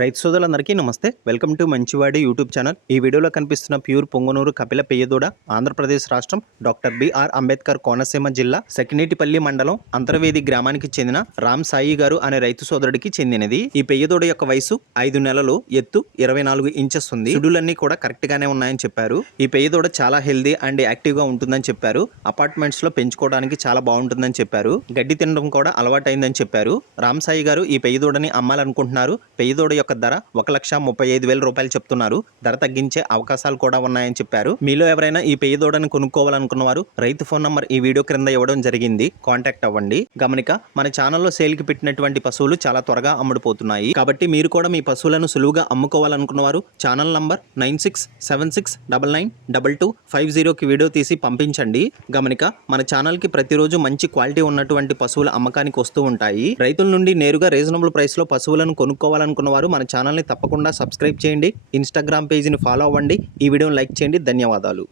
రైతు సోదరులందరికీ నమస్తే. వెల్కమ్ టు మంచివాడి యూట్యూబ్ ఛానల్. ఈ వీడియోలో కనిపిస్తున్న ప్యూర్ పొంగనూరు కపిల పెయ్యదూడ ఆంధ్రప్రదేశ్ రాష్ట్రం డాక్టర్ బిఆర్ అంబేద్కర్ కోనసీమ జిల్లా సెకినేటిపల్లి మండలం అంతర్వేది గ్రామానికి చెందిన రామ్ సాయి గారు అనే రైతు సోదరుడికి చెందినది. ఈ పెయ్యదూడ యొక్క వయసు 5 నెలలు, ఎత్తు 24 ఇంచెస్ ఉంది. సుడులన్నీ కూడా కరెక్ట్ గానే ఉన్నాయని చెప్పారు. ఈ పెయ్యదూడ చాలా హెల్దీ అండ్ యాక్టివ్ గా ఉంటుందని చెప్పారు. అపార్ట్మెంట్స్ లో పెంచుకోవడానికి చాలా బాగుంటుందని చెప్పారు. గడ్డి తినడం కూడా అలవాటైందని చెప్పారు. రామ్ సాయి గారు ఈ పెయ్యదూడని అమ్మాలనుకుంటున్నారు. పెయ్యదూడ యొక్క ధర 1,35,000 రూపాయలు చెప్తున్నారు. ధర తగ్గించే అవకాశాలు కూడా ఉన్నాయని చెప్పారు. మీలో ఎవరైనా ఈ పెయ్యదూడని కొనుక్కోవాలనుకున్న వారు రైతు ఫోన్ నంబర్ ఈ వీడియో క్రింద ఇవ్వడం జరిగింది. కాంటాక్ట్ అవ్వండి. గమనిక, మన ఛానల్లో సేల్ కి పెట్టినటువంటి పశువులు చాలా త్వరగా అమ్ముడుపోతున్నాయి. కాబట్టి మీరు కూడా మీ పశువులను సులువుగా అమ్ముకోవాలనుకున్న వారు ఛానల్ నంబర్ 9676992250 కి వీడియో తీసి పంపించండి. గమనిక, మన ఛానల్ కి ప్రతిరోజు మంచి క్వాలిటీ ఉన్నటువంటి పశువుల అమ్మకానికి వస్తూ ఉంటాయి. రైతుల నుండి నేరుగా రీజనబుల్ ప్రైస్ లో పశువులను కొనుక్కోవాలనుకున్న వారు మన ఛానల్ని తప్పకుండా సబ్స్క్రైబ్ చేయండి. ఇన్స్టాగ్రామ్ పేజీని ఫాలో అవ్వండి. ఈ వీడియోని లైక్ చేయండి. ధన్యవాదాలు.